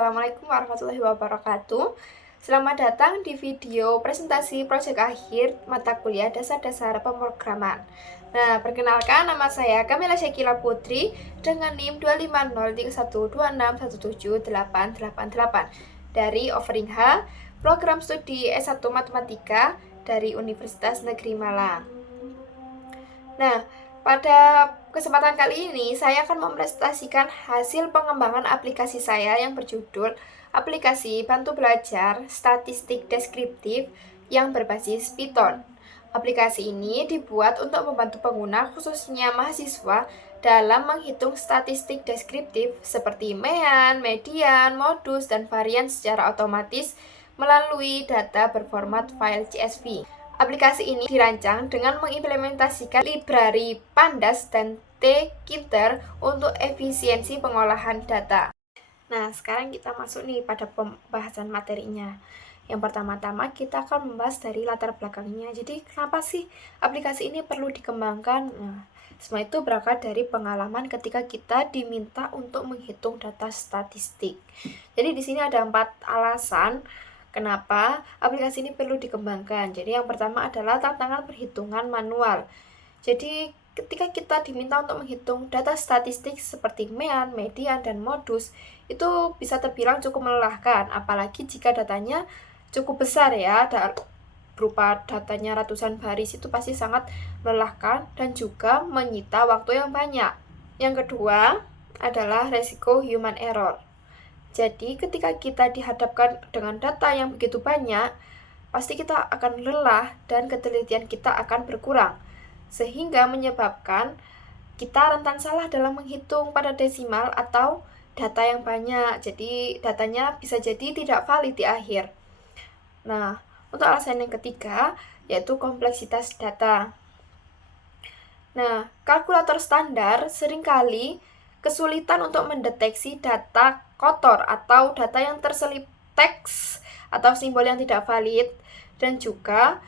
Assalamualaikum warahmatullahi wabarakatuh. Selamat datang di video presentasi proyek akhir mata kuliah Dasar-Dasar Pemrograman. Nah, perkenalkan nama saya Kamila Syakila Putri dengan NIM 2503126178888 dari Offering H, Program Studi S1 Matematika dari Universitas Negeri Malang. Nah, pada kesempatan kali ini saya akan mempresentasikan hasil pengembangan aplikasi saya yang berjudul Aplikasi Bantu Belajar Statistik Deskriptif yang berbasis Python. Aplikasi ini dibuat untuk membantu pengguna, khususnya mahasiswa, dalam menghitung statistik deskriptif seperti mean, median, modus, dan varian secara otomatis melalui data berformat file CSV. Aplikasi ini dirancang dengan mengimplementasikan library Pandas dan tkinter untuk efisiensi pengolahan data. Nah, sekarang kita masuk nih pada pembahasan materinya. Yang pertama-tama kita akan membahas dari latar belakangnya. Jadi, kenapa sih aplikasi ini perlu dikembangkan? Nah, semua itu berangkat dari pengalaman ketika kita diminta untuk menghitung data statistik. Jadi, di sini ada 4 alasan kenapa aplikasi ini perlu dikembangkan. Jadi yang pertama adalah tantangan perhitungan manual. Jadi ketika kita diminta untuk menghitung data statistik seperti mean, median, dan modus, itu bisa terbilang cukup melelahkan, apalagi jika datanya cukup besar ya, berupa datanya ratusan baris, itu pasti sangat melelahkan dan juga menyita waktu yang banyak. Yang kedua adalah resiko human error. Jadi ketika kita dihadapkan dengan data yang begitu banyak, pasti kita akan lelah dan ketelitian kita akan berkurang, sehingga menyebabkan kita rentan salah dalam menghitung pada desimal atau data yang banyak. Jadi datanya bisa jadi tidak valid di akhir. Nah, untuk alasan yang ketiga yaitu kompleksitas data. Nah, kalkulator standar seringkali kesulitan untuk mendeteksi data kotor atau data yang terselip teks atau simbol yang tidak valid, dan juga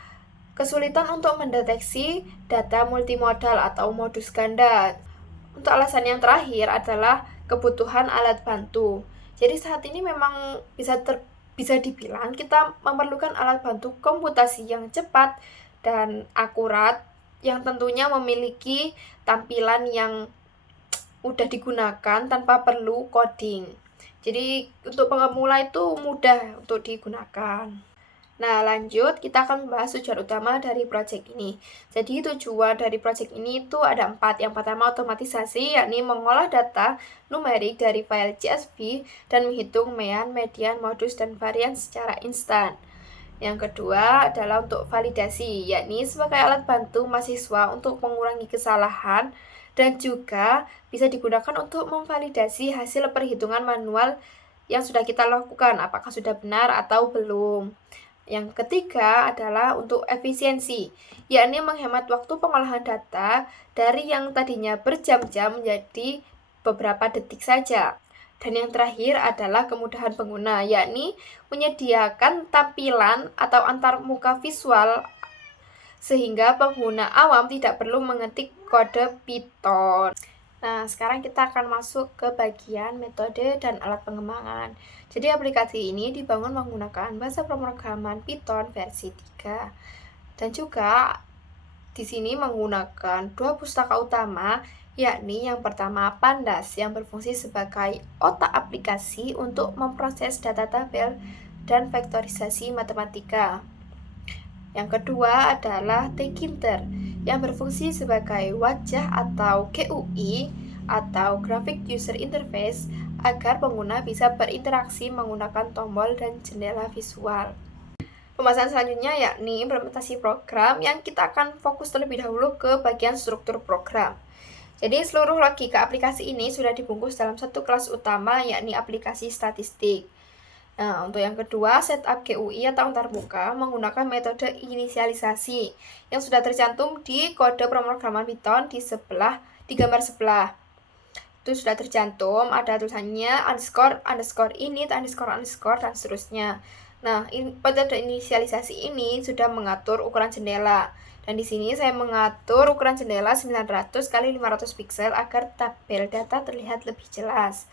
kesulitan untuk mendeteksi data multimodal atau modus ganda. Untuk alasan yang terakhir adalah kebutuhan alat bantu. Jadi saat ini memang bisa dibilang kita memerlukan alat bantu komputasi yang cepat dan akurat, yang tentunya memiliki tampilan yang mudah digunakan tanpa perlu coding. Jadi untuk pemula itu mudah untuk digunakan. Nah, lanjut kita akan membahas tujuan utama dari proyek ini. Jadi tujuan dari proyek ini itu ada 4. Yang pertama otomatisasi, yakni mengolah data numerik dari file CSV dan menghitung mean, median, modus, dan varian secara instan. Yang kedua adalah untuk validasi, yakni sebagai alat bantu mahasiswa untuk mengurangi kesalahan dan juga bisa digunakan untuk memvalidasi hasil perhitungan manual yang sudah kita lakukan, apakah sudah benar atau belum. Yang ketiga adalah untuk efisiensi, yakni menghemat waktu pengolahan data dari yang tadinya berjam-jam menjadi beberapa detik saja. Dan yang terakhir adalah kemudahan pengguna, yakni menyediakan tampilan atau antarmuka visual sehingga pengguna awam tidak perlu mengetik kode Python. Nah, sekarang kita akan masuk ke bagian metode dan alat pengembangan. Jadi aplikasi ini dibangun menggunakan bahasa pemrograman Python versi 3. Dan juga di sini menggunakan 2 pustaka utama, yakni yang pertama Pandas yang berfungsi sebagai otak aplikasi untuk memproses data tabel dan vektorisasi matematika. Yang kedua adalah tkinter yang berfungsi sebagai wajah atau GUI atau Graphic User Interface agar pengguna bisa berinteraksi menggunakan tombol dan jendela visual. Pembahasan selanjutnya yakni implementasi program, yang kita akan fokus terlebih dahulu ke bagian struktur program. Jadi seluruh logika aplikasi ini sudah dibungkus dalam satu kelas utama, yakni aplikasi statistik. Nah, untuk yang kedua, setup GUI atau antarmuka menggunakan metode inisialisasi yang sudah tercantum di kode pemrograman Python di gambar sebelah. Itu sudah tercantum, ada tulisannya underscore init, underscore, dan seterusnya. Nah, metode inisialisasi ini sudah mengatur ukuran jendela. Dan di sini saya mengatur ukuran jendela 900 x 500 pixel agar tabel data terlihat lebih jelas.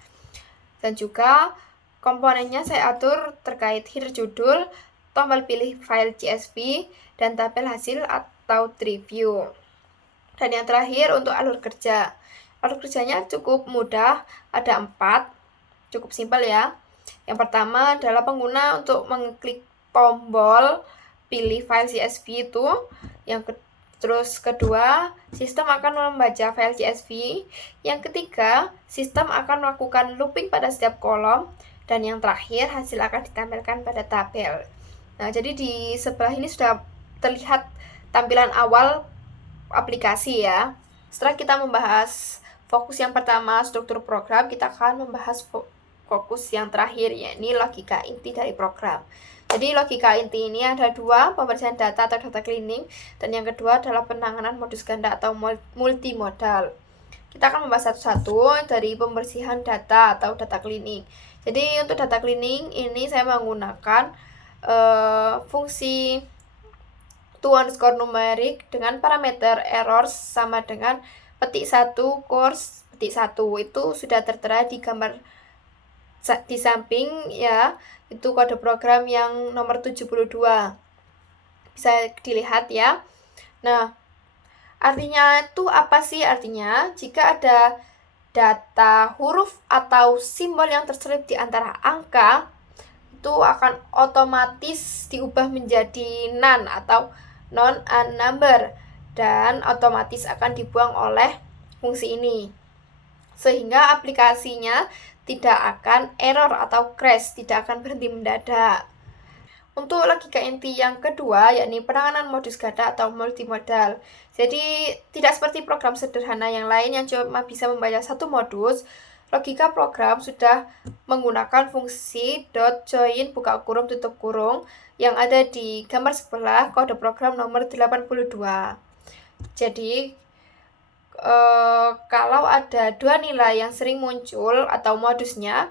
Dan juga Komponennya saya atur terkait header judul, tombol pilih file CSV, dan tabel hasil atau preview. Dan yang terakhir untuk alur kerja. Alur kerjanya cukup mudah, ada 4, cukup simpel ya. Yang pertama adalah pengguna untuk mengklik tombol pilih file CSV itu. Terus kedua, sistem akan membaca file CSV. Yang ketiga, sistem akan melakukan looping pada setiap kolom. Dan yang terakhir, hasil akan ditampilkan pada tabel. Nah, jadi di sebelah ini sudah terlihat tampilan awal aplikasi ya. Setelah kita membahas fokus yang pertama, struktur program, kita akan membahas fokus yang terakhir, yakni logika inti dari program. Jadi logika inti ini ada 2, pembersihan data atau data cleaning, dan yang kedua adalah penanganan modus ganda atau multimodal. Kita akan membahas satu-satu dari pembersihan data atau data cleaning. Jadi untuk data cleaning ini saya menggunakan fungsi to_numeric dengan parameter error sama dengan petik 1 course petik 1. Itu sudah tertera di gambar di samping ya, itu kode program yang nomor 72. Bisa dilihat ya. Nah, artinya itu apa sih? Artinya jika ada data huruf atau simbol yang terselip di antara angka, itu akan otomatis diubah menjadi none atau non-number dan otomatis akan dibuang oleh fungsi ini, sehingga aplikasinya tidak akan error atau crash, tidak akan berhenti mendadak. Untuk logika inti yang kedua, yakni penanganan modus ganda atau multimodal. Jadi tidak seperti program sederhana yang lain yang cuma bisa membaca satu modus. Logika program sudah menggunakan fungsi .join buka kurung tutup kurung yang ada di gambar sebelah kode program nomor 82. Jadi kalau ada 2 nilai yang sering muncul atau modusnya,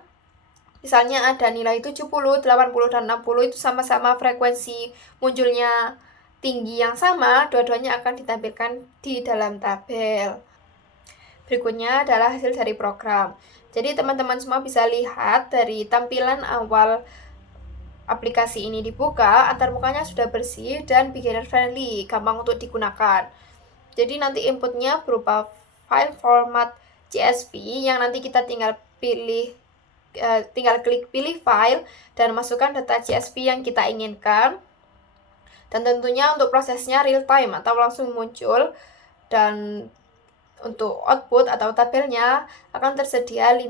misalnya ada nilai 70, 80, dan 60 itu sama-sama frekuensi munculnya tinggi yang sama, dua-duanya akan ditampilkan di dalam tabel. Berikutnya adalah hasil dari program. Jadi teman-teman semua bisa lihat dari tampilan awal aplikasi ini dibuka, antarmukanya sudah bersih dan beginner friendly, gampang untuk digunakan. Jadi nanti inputnya berupa file format CSV yang nanti kita tinggal klik pilih file dan masukkan data CSV yang kita inginkan. Dan tentunya untuk prosesnya real time atau langsung muncul, dan untuk output atau tabelnya akan tersedia 5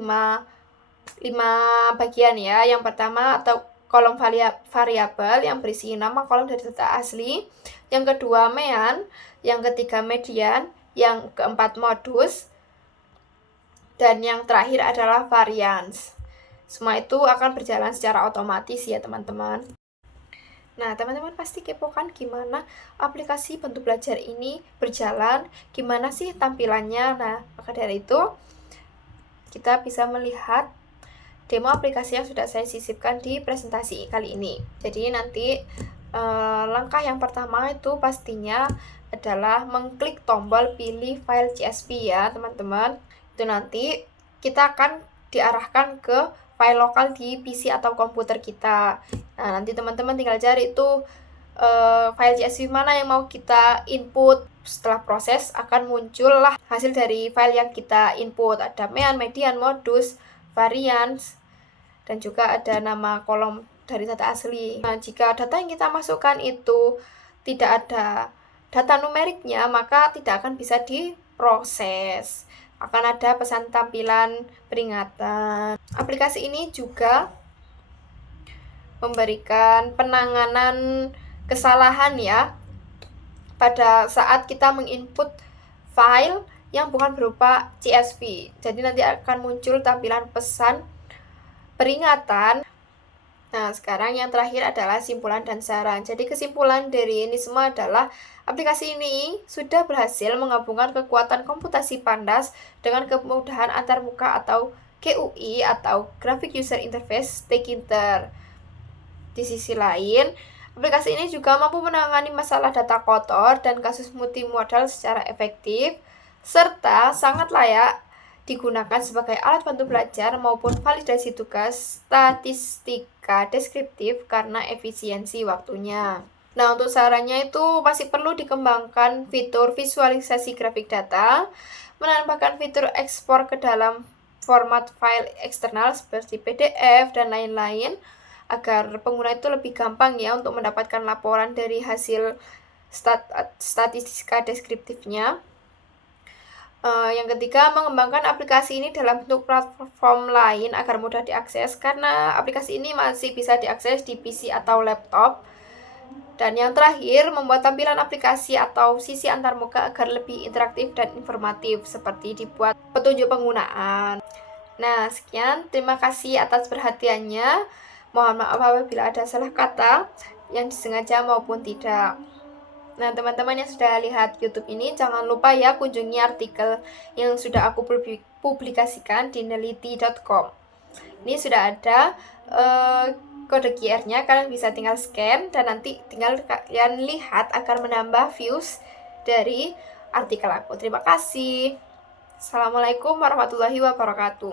bagian ya. Yang pertama atau kolom variabel yang berisi nama kolom dari data asli, yang kedua mean, yang ketiga median, yang keempat modus, dan yang terakhir adalah variance. Semua itu akan berjalan secara otomatis ya teman-teman. Nah, teman-teman pasti kepo kan gimana aplikasi Bantu Belajar ini berjalan, gimana sih tampilannya. Nah, maka dari itu kita bisa melihat demo aplikasi yang sudah saya sisipkan di presentasi kali ini. Jadi nanti langkah yang pertama itu pastinya adalah mengklik tombol pilih file CSV ya teman-teman. Itu nanti kita akan diarahkan ke file lokal di PC atau komputer kita. Nah, nanti teman-teman tinggal cari itu file CSV mana yang mau kita input. Setelah proses akan muncullah hasil dari file yang kita input. Ada mean, median, modus, variance, dan juga ada nama kolom dari data asli. Nah, jika data yang kita masukkan itu tidak ada data numeriknya, maka tidak akan bisa diproses. Akan ada pesan tampilan peringatan. Aplikasi ini juga memberikan penanganan kesalahan ya pada saat kita menginput file yang bukan berupa CSV. Jadi nanti akan muncul tampilan pesan peringatan. Nah, sekarang yang terakhir adalah simpulan dan saran. Jadi kesimpulan dari ini semua adalah aplikasi ini sudah berhasil menggabungkan kekuatan komputasi pandas dengan kemudahan antarmuka atau GUI atau Graphic User Interface Tkinter. Di sisi lain, aplikasi ini juga mampu menangani masalah data kotor dan kasus multimodal secara efektif, serta sangat layak digunakan sebagai alat bantu belajar maupun validasi tugas statistika deskriptif karena efisiensi waktunya. Nah, untuk sarannya itu masih perlu dikembangkan fitur visualisasi grafik data, menambahkan fitur ekspor ke dalam format file eksternal seperti PDF dan lain-lain, agar pengguna itu lebih gampang ya untuk mendapatkan laporan dari hasil statistika deskriptifnya. Yang ketiga, mengembangkan aplikasi ini dalam bentuk platform lain agar mudah diakses, karena aplikasi ini masih bisa diakses di PC atau laptop. Dan yang terakhir, membuat tampilan aplikasi atau sisi antarmuka agar lebih interaktif dan informatif, seperti dibuat petunjuk penggunaan. Nah, sekian. Terima kasih atas perhatiannya. Mohon maaf apabila ada salah kata yang disengaja maupun tidak. Nah, teman-teman yang sudah lihat YouTube ini, jangan lupa ya kunjungi artikel yang sudah aku publikasikan di neliti.com. Ini sudah ada kode QR-nya, kalian bisa tinggal scan dan nanti tinggal kalian lihat agar menambah views dari artikel aku. Terima kasih. Assalamualaikum warahmatullahi wabarakatuh.